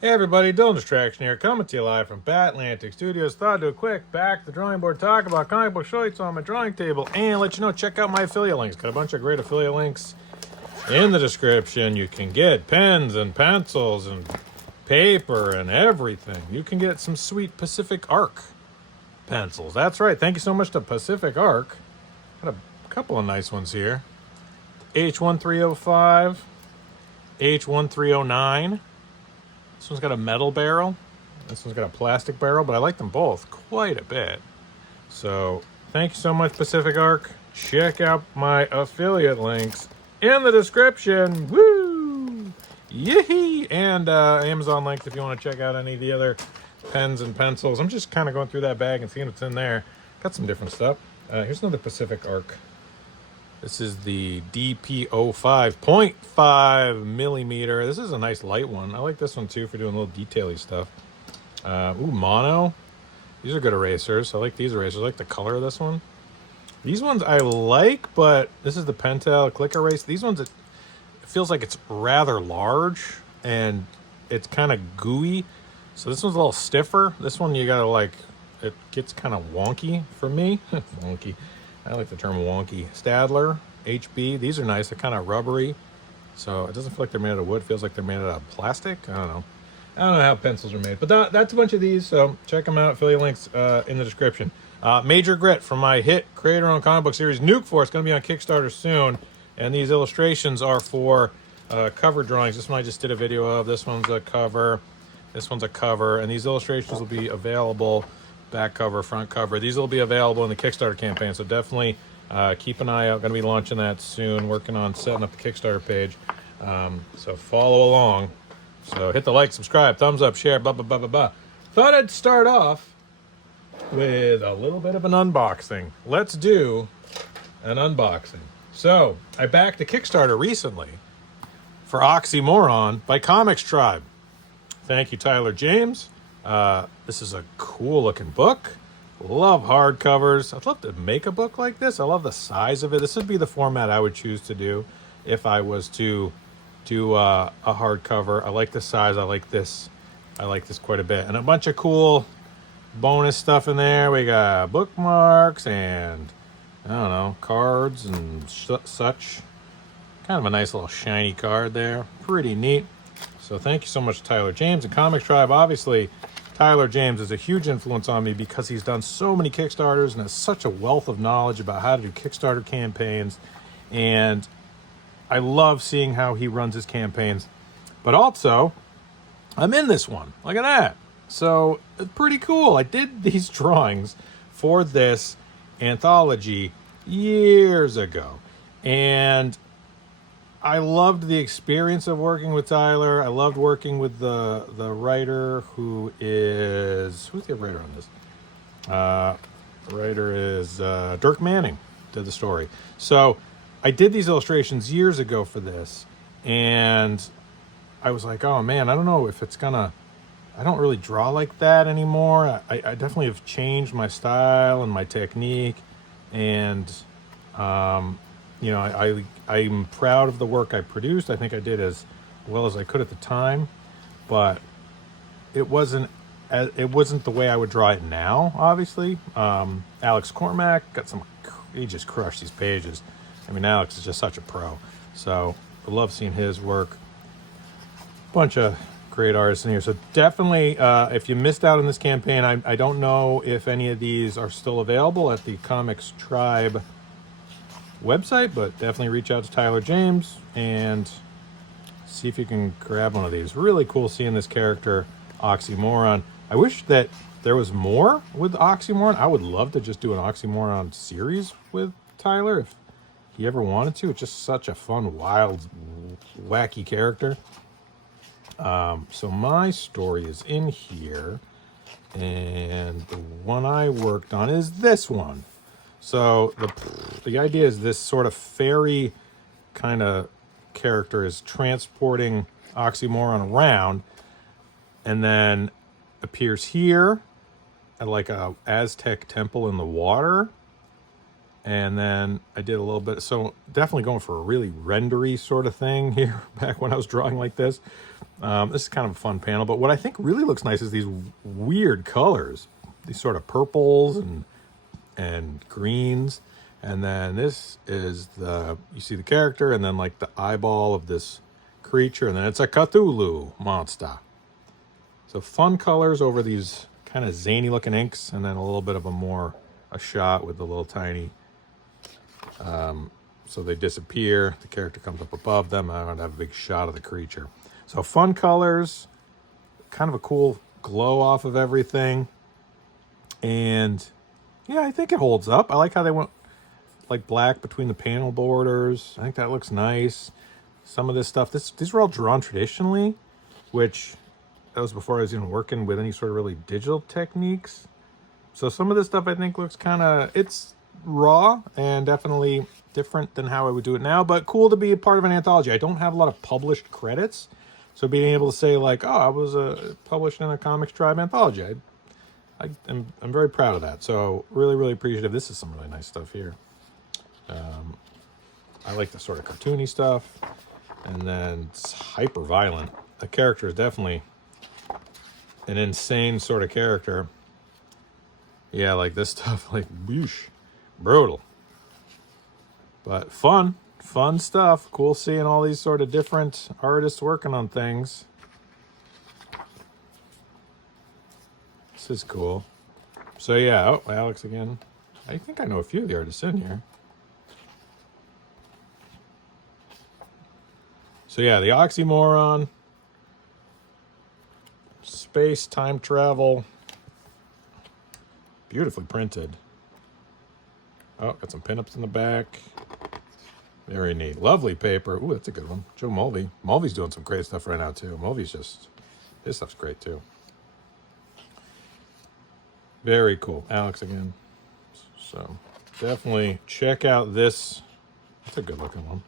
Hey everybody, Dylan Distraction here, coming to you live from Batlantic Studios. Thought I'd do a quick back to the drawing board talk about comic book shorts on my drawing table and let you know, check out my affiliate links. Got a bunch of great affiliate links in the description. You can get pens and pencils and paper and everything. You can get some sweet Pacific Arc pencils. That's right, thank you so much to Pacific Arc. Got a couple of nice ones here. H1305, H1309. This one's got a metal barrel. This one's got a plastic barrel, but I like them both quite a bit. So thank you so much, Pacific Arc. Check out my affiliate links in the description. Woo! Yee! And Amazon links if you want to check out any of the other pens and pencils. I'm just kind of going through that bag and seeing what's in there. Got some different stuff. Here's another Pacific Arc. This is the DPO 5.5 millimeter. This is a nice light one. I like this one too for doing a little detaily stuff. Mono. These are good erasers. I like these erasers. I like the color of this one. These ones I like, but this is the Pentel Click Erase. These ones, it feels like it's rather large and it's kind of gooey. So this one's a little stiffer. This one you gotta like, it gets kind of wonky for me. Wonky. I like the term wonky. Stadler, HB. These are nice. They're kind of rubbery. So it doesn't feel like they're made out of wood. It feels like they're made out of plastic. I don't know. I don't know how pencils are made. But that's a bunch of these. So check them out. Affiliate links in the description. Major Grit from my hit creator-owned comic book series, Nuke Force. Going to be on Kickstarter soon. And these illustrations are for cover drawings. This one I just did a video of. This one's a cover. This one's a cover. And these illustrations will be available. Back cover, front cover. These will be available in the Kickstarter campaign, so definitely keep an eye out. Going to be launching that soon. Working on setting up the Kickstarter page, so follow along. So hit the like, subscribe, thumbs up, share, blah blah blah blah blah. Thought I'd start off with a little bit of an unboxing. Let's do an unboxing. So I backed a Kickstarter recently for Oxymoron by Comics Tribe. Thank you, Tyler James. This is a cool looking book. Love hardcovers. I'd love to make a book like this. I love the size of it. This would be the format I would choose to do if I was to do a hardcover. I like the size. I like this quite a bit. And a bunch of cool bonus stuff in there. We got bookmarks and, I don't know, cards and such. Kind of a nice little shiny card there. Pretty neat. So thank you so much, Tyler James and Comics Tribe. Obviously, Tyler James is a huge influence on me because he's done so many Kickstarters and has such a wealth of knowledge about how to do Kickstarter campaigns. And I love seeing how he runs his campaigns. But also, I'm in this one. Look at that. So it's pretty cool. I did these drawings for this anthology years ago. And I loved the experience of working with Tyler. I loved working with the writer who's the writer on this? The writer is Dirk Manning, did the story. So I did these illustrations years ago for this, and I was like, oh man, I don't know if it's gonna, I don't really draw like that anymore. I definitely have changed my style and my technique, and you know, I'm proud of the work I produced. I think I did as well as I could at the time, but it wasn't the way I would draw it now. Obviously, Alex Cormack he just crushed these pages. I mean, Alex is just such a pro. So I love seeing his work. Bunch of great artists in here. So definitely, if you missed out on this campaign, I don't know if any of these are still available at the Comics Tribe website, but definitely reach out to Tyler James and see if you can grab one of these. Really cool seeing this character, Oxymoron. I wish that there was more with Oxymoron. I would love to just do an Oxymoron series with Tyler if he ever wanted to. It's just such a fun, wild, wacky character. So my story is in here, and the one I worked on is this one. So the idea is this sort of fairy kind of character is transporting Oxymoron around and then appears here at like a Aztec temple in the water And then I did a little bit, so definitely going for a really rendery sort of thing here back when I was drawing like this. This is kind of a fun panel, but what I think really looks nice is these weird colors, these sort of purples and greens. And then this is you see the character and then like the eyeball of this creature, and then it's a Cthulhu monster. So fun colors over these kind of zany looking inks, and then a little bit of a shot with the little tiny, so they disappear. The character comes up above them. I'm gonna have a big shot of the creature. So fun colors, kind of a cool glow off of everything. And yeah, I think it holds up. I like how they went like black between the panel borders. I think that looks nice. Some of this stuff, these were all drawn traditionally, which that was before I was even working with any sort of really digital techniques. So some of this stuff I think looks kind of, it's raw and definitely different than how I would do it now, but cool to be a part of an anthology. I don't have a lot of published credits, so being able to say like, oh, I was published in a Comics Tribe anthology, I'm very proud of that. So really, really appreciative. This is some really nice stuff here. I like the sort of cartoony stuff, and then it's hyper violent. The character is definitely an insane sort of character. Yeah, like this stuff, like whoosh, brutal, but fun stuff. Cool seeing all these sort of different artists working on things. This is cool. So yeah, oh, Alex again. I think I know a few of the artists in here. So yeah, the Oxymoron, space, time travel, beautifully printed. Oh, got some pinups in the back. Very neat. Lovely paper. Ooh, that's a good one. Joe Mulvey. Mulvey's doing some great stuff right now, too. Mulvey's just, his stuff's great, too. Very cool. Alex again. So, definitely check out this. That's a good looking one.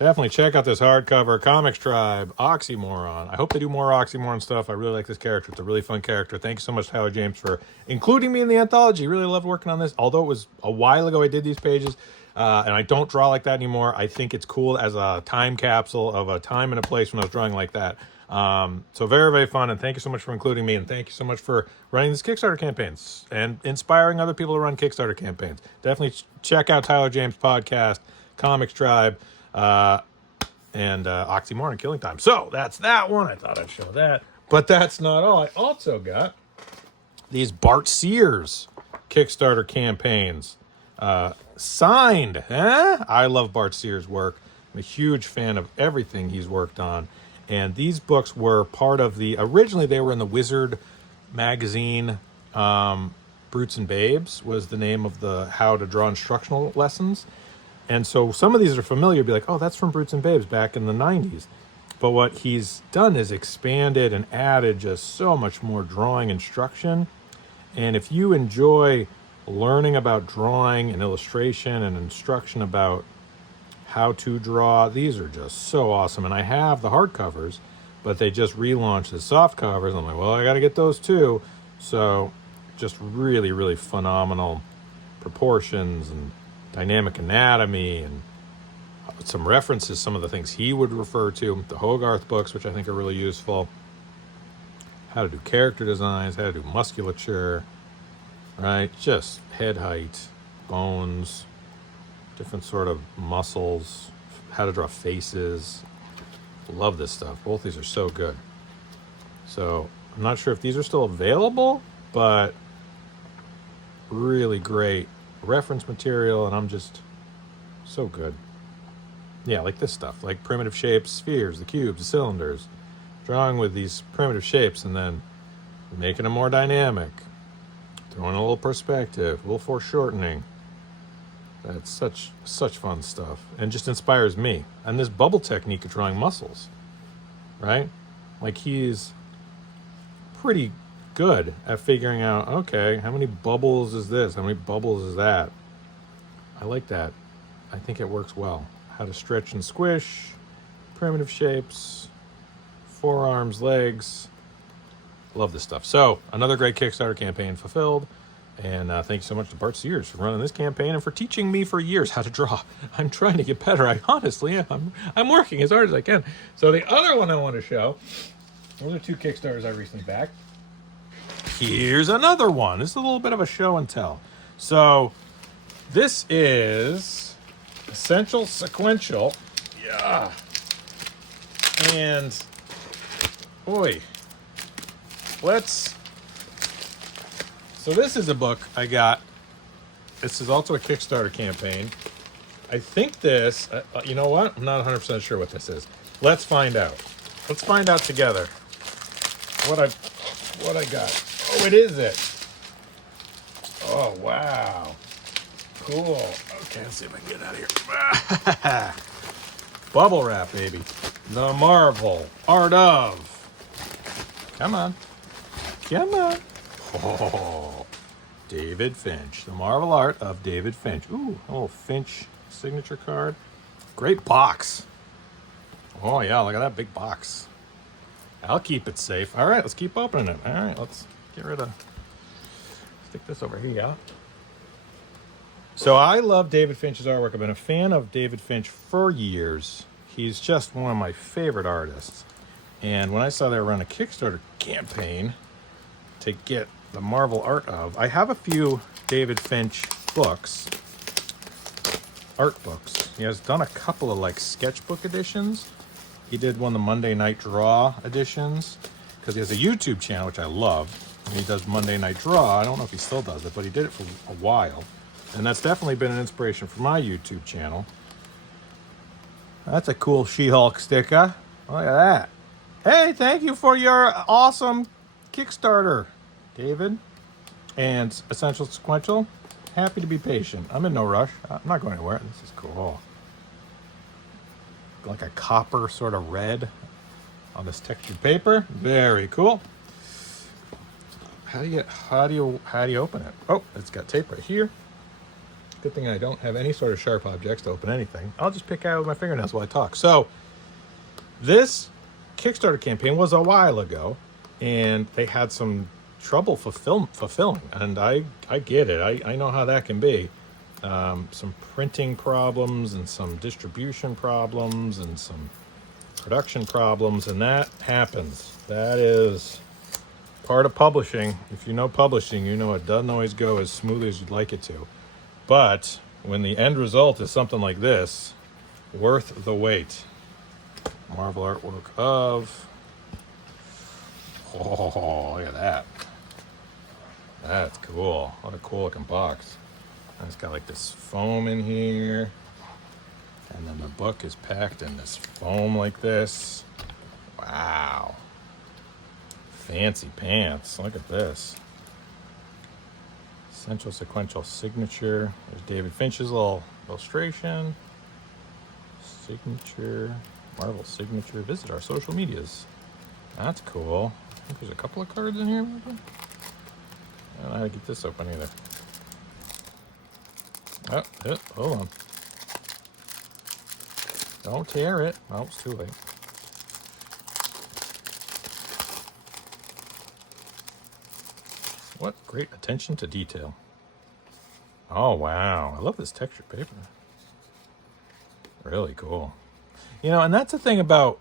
Definitely check out this hardcover, Comics Tribe, Oxymoron. I hope they do more Oxymoron stuff. I really like this character. It's a really fun character. Thank you so much, Tyler James, for including me in the anthology. Really loved working on this. Although it was a while ago I did these pages, and I don't draw like that anymore. I think it's cool as a time capsule of a time and a place when I was drawing like that. So very, very fun, and thank you so much for including me, and thank you so much for running these Kickstarter campaigns and inspiring other people to run Kickstarter campaigns. Definitely check out Tyler James' podcast, Comics Tribe, and Oxymoron Killing Time. So that's that one. I thought I'd show that, but that's not all. I also got these Bart Sears Kickstarter campaigns signed. I love Bart Sears' work. I'm a huge fan of everything he's worked on, and these books were part of originally they were in the Wizard magazine. Brutes and Babes was the name of the how to draw instructional lessons. And so some of these are familiar, be like, oh, that's from Brutes and Babes back in the 90s. But what he's done is expanded and added just so much more drawing instruction. And if you enjoy learning about drawing and illustration and instruction about how to draw, these are just so awesome. And I have the hardcovers, but they just relaunched the soft covers. I'm like, well, I got to get those too. So just really, really phenomenal proportions and dynamic anatomy, and some references, some of the things he would refer to, the Hogarth books, which I think are really useful. How to do character designs, how to do musculature, right? Just head height, bones, different sort of muscles, how to draw faces. Love this stuff. Both these are so good. So I'm not sure if these are still available, but really great reference material, and I'm just so good. Yeah, like this stuff, like primitive shapes, spheres, the cubes, the cylinders, drawing with these primitive shapes and then making them more dynamic, throwing a little perspective, a little foreshortening. That's such fun stuff, and just inspires me. And this bubble technique of drawing muscles, right? Like he's pretty good at figuring out, okay, how many bubbles is this? How many bubbles is that? I like that. I think it works well. How to stretch and squish, primitive shapes, forearms, legs. Love this stuff. So another great Kickstarter campaign fulfilled. And thank you so much to Bart Sears for running this campaign and for teaching me for years how to draw. I'm trying to get better. I honestly am. I'm working as hard as I can. So the other one I want to show, those are 2 Kickstarters I recently backed. Here's another one. This is a little bit of a show and tell. So this is Essential Sequential. Yeah. And, boy, so this is a book I got. This is also a Kickstarter campaign. I think this, you know what? I'm not 100% sure what this is. Let's find out. Let's find out together what I got. Oh, it is it. Oh, wow. Cool. Okay, let's see if I can get out of here. Bubble wrap, baby. The Marvel Art of. Come on. Come on. Oh, David Finch. The Marvel Art of David Finch. Ooh, a little Finch signature card. Great box. Oh, yeah, look at that big box. I'll keep it safe. All right, let's keep opening it. All right, let's get rid of... Stick this over here. So I love David Finch's artwork. I've been a fan of David Finch for years. He's just one of my favorite artists. And when I saw they were running a Kickstarter campaign to get the Marvel Art of, I have a few David Finch books, art books. He has done a couple of like sketchbook editions. He did one of the Monday Night Draw editions because he has a YouTube channel, which I love. And he does Monday Night Draw. I don't know if he still does it, but he did it for a while. And that's definitely been an inspiration for my YouTube channel. That's a cool She-Hulk sticker. Look at that. Hey, thank you for your awesome Kickstarter, David. And Essential Sequential. Happy to be patient. I'm in no rush. I'm not going anywhere. This is cool. Like a copper sort of red on this textured paper. Very cool. How do you open it? Oh, it's got tape right here. Good thing I don't have any sort of sharp objects to open anything. I'll just pick out with my fingernails while I talk. So this Kickstarter campaign was a while ago, and they had some trouble fulfilling, and I get it. I know how that can be. Some printing problems and some distribution problems and some production problems, and that happens. That is part of publishing. If you know publishing, you know it doesn't always go as smoothly as you'd like it to. But when the end result is something like this, worth the wait. Marvel artwork of... Oh, look at that. That's cool. What a cool looking box. And it's got like this foam in here. And then the book is packed in this foam like this. Wow. Fancy pants. Look at this. Essential Sequential signature. There's David Finch's little illustration. Signature. Marvel signature. Visit our social medias. That's cool. I think there's a couple of cards in here, maybe? I don't know how to get this open either. Oh, hold on. Don't tear it. Oh, it's too late. What great attention to detail. Oh, wow. I love this textured paper. Really cool. You know, and that's the thing about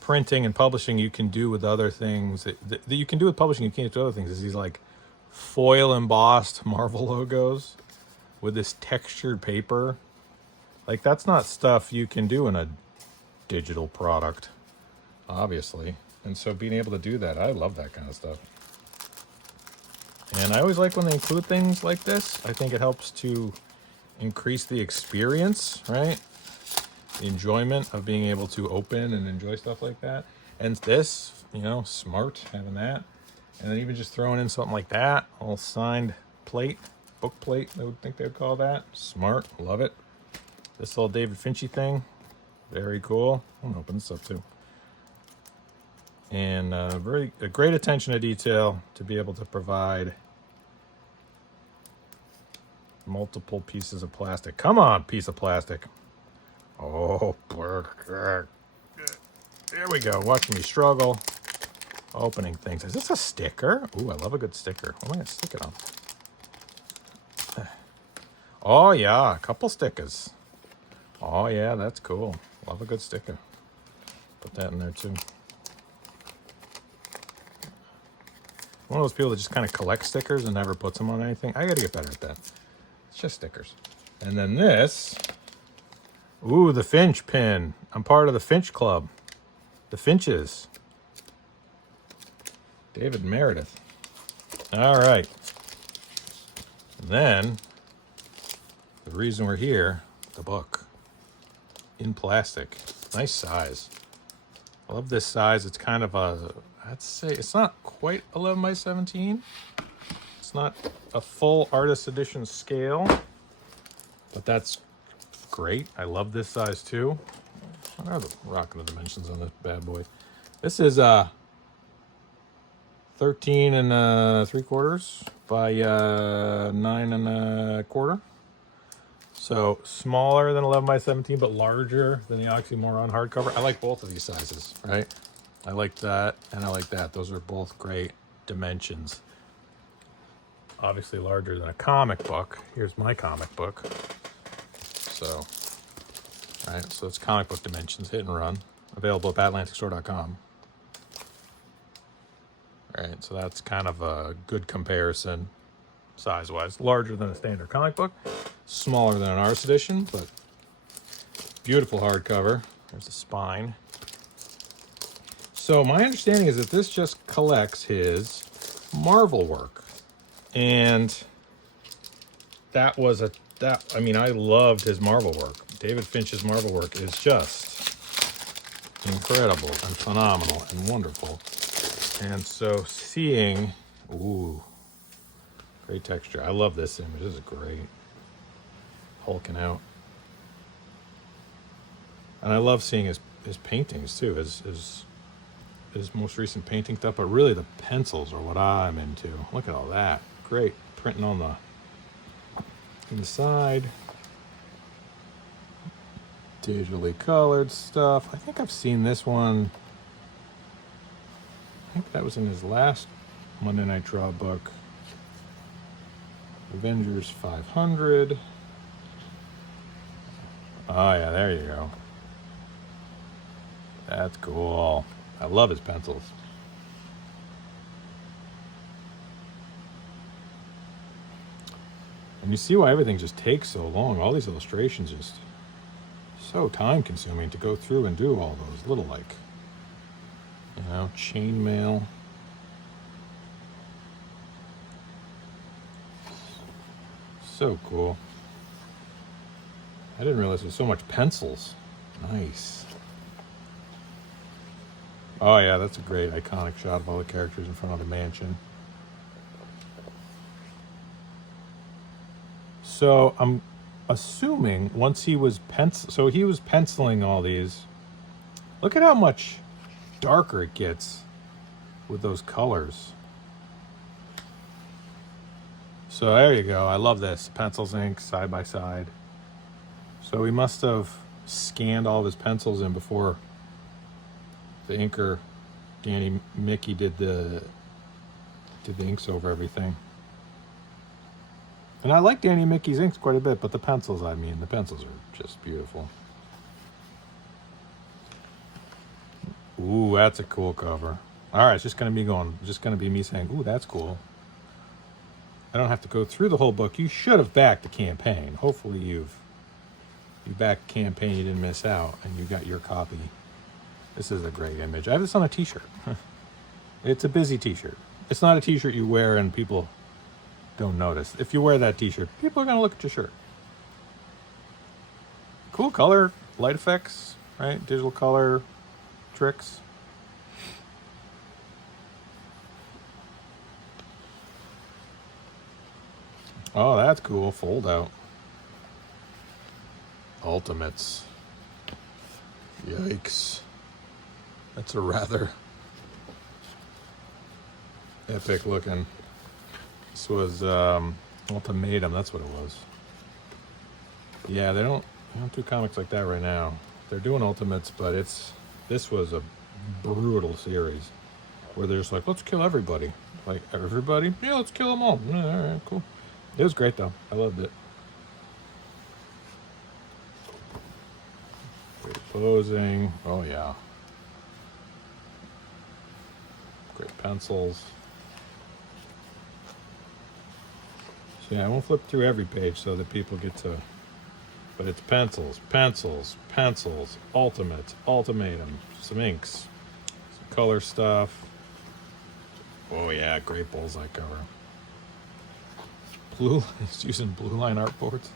printing and publishing you can do with other things. That you can do with publishing you can't do with other things. Is these like foil embossed Marvel logos with this textured paper. Like, that's not stuff you can do in a digital product, obviously. And so being able to do that, I love that kind of stuff. And I always like when they include things like this. I think it helps to increase the experience, right? The enjoyment of being able to open and enjoy stuff like that. And this, you know, smart having that. And then even just throwing in something like that, a little signed plate, book plate, I would think they would call that. Smart, love it. This little David Finchy thing, very cool. I'm gonna open this up too. And a great attention to detail to be able to provide multiple pieces of plastic. Come on, piece of plastic. Oh, there we go. Watching me struggle. Opening things. Is this a sticker? Ooh, I love a good sticker. What am I going to stick it on? Oh yeah, a couple stickers. Oh yeah, that's cool. Love a good sticker. Put that in there too. One of those people that just kind of collect stickers and never puts them on anything. I gotta get better at that. It's just stickers. And then this. Ooh, the Finch pin. I'm part of the Finch club. The Finches. David Meredith. All right. And then, the reason we're here, the book. In plastic. Nice size. I love this size. It's kind of a, I'd say, it's not quite 11 by 17. It's not a full artist edition scale, but that's great. I love this size too. What are the rocking the dimensions on this bad boy? This is 13 and 3/4 by 9 1/4. So smaller than 11 by 17, but larger than the Oxymoron hardcover. I like both of these sizes, right? I like that and I like that. Those are both great dimensions. Obviously larger than a comic book. Here's my comic book. So, all right, so it's comic book dimensions, hit and run. Available at atlanticstore.com. All right, so that's kind of a good comparison size-wise. Larger than a standard comic book, smaller than an artist edition, but beautiful hardcover. There's the spine. So my understanding is that this just collects his Marvel work. And I mean, I loved his Marvel work. David Finch's Marvel work is just incredible and phenomenal and wonderful. And so seeing, ooh, great texture. I love this image. This is great. Hulking out. And I love seeing his paintings too, his most recent painting stuff, but really the pencils are what I'm into. Look at all that. Great. Printing on the inside. Digitally colored stuff. I think I've seen this one. I think that was in his last Monday Night Draw book. Avengers 500. Oh yeah, there you go. That's cool. I love his pencils. And you see why everything just takes so long. All these illustrations just so time consuming to go through and do all those little, like, you know, chainmail. So cool. I didn't realize there's so much pencils. Nice. Oh yeah, that's a great iconic shot of all the characters in front of the mansion. So I'm assuming once he was penciling all these. Look at how much darker it gets with those colors. So there you go. I love this. Pencils, ink, side by side. So he must have scanned all of his pencils in before the inker, Danny Mickey, did the inks over everything. And I like Danny Mickey's inks quite a bit, but the pencils are just beautiful. Ooh, that's a cool cover. All right, it's just gonna be me saying, ooh, that's cool. I don't have to go through the whole book. You should have backed the campaign. Hopefully you backed the campaign, you didn't miss out, and you got your copy. This is a great image. I have this on a t-shirt. It's a busy t-shirt. It's not a t-shirt you wear and people don't notice. If you wear that t-shirt, people are going to look at your shirt. Cool color, light effects, right? Digital color tricks. Oh, that's cool. Fold out. Ultimates. Yikes. That's a rather epic looking. This was Ultimatum, that's what it was. Yeah, they don't do comics like that right now. They're doing Ultimates, but this was a brutal series where they're just like, let's kill everybody. Like, everybody? Yeah, let's kill them all. All right, cool. It was great though. I loved it. Composing. Oh, yeah. Great pencils. So, yeah, I won't flip through every page so that people get to... But it's pencils, pencils, pencils, ultimates, ultimatum, some inks, some color stuff. Oh, yeah, great bullseye cover. He's using blue line artboards.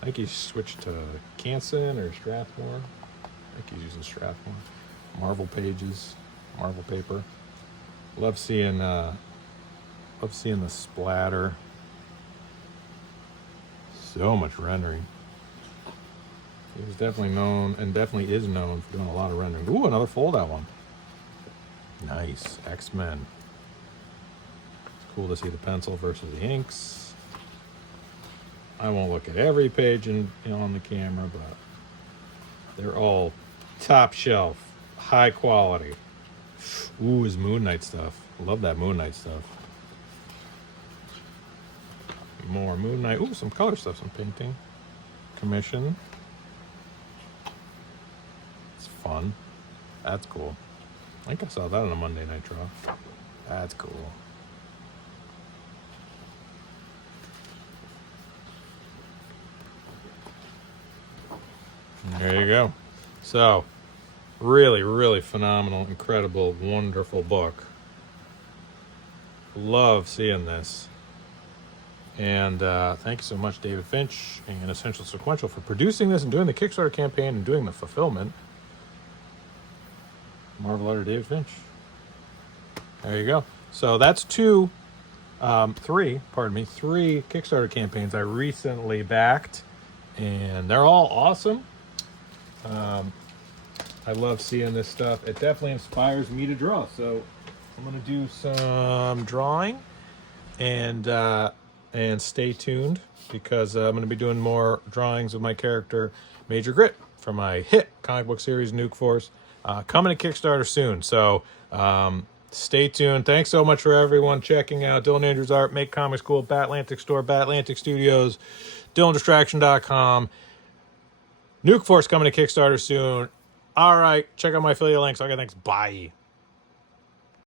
I think he switched to Canson or Strathmore. I think he's using Strathmore. Marvel pages, Marvel paper. Love seeing the splatter. So much rendering. He was definitely known, and definitely is known, for doing a lot of rendering. Ooh, another fold-out one. Nice. X-Men. It's cool to see the pencil versus the inks. I won't look at every page on the camera, but they're all top shelf, high quality. Ooh, his Moon Knight stuff. Love that Moon Knight stuff. More Moon Knight. Ooh, some color stuff, some painting. Commission. It's fun. That's cool. I think I saw that on a Monday Night Draw. That's cool. There you go. So, really, really phenomenal, incredible, wonderful book. Love seeing this. And thank you so much, David Finch and Essential Sequential, for producing this and doing the Kickstarter campaign and doing the fulfillment. Marvel Letter, David Finch. There you go. So that's three Kickstarter campaigns I recently backed, and they're all awesome. I love seeing this stuff. It definitely inspires me to draw. So I'm going to do some drawing, and stay tuned, because I'm going to be doing more drawings of my character Major Grit for my hit comic book series Nuke Force, coming to Kickstarter soon. So stay tuned. Thanks so much for everyone checking out Dylan Andrews Art, Make Comics Cool, Batlantic Store, Batlantic Studios, DylanDistraction.com. Nuke Force coming to Kickstarter soon. All right, check out my affiliate links. Okay, thanks. Bye.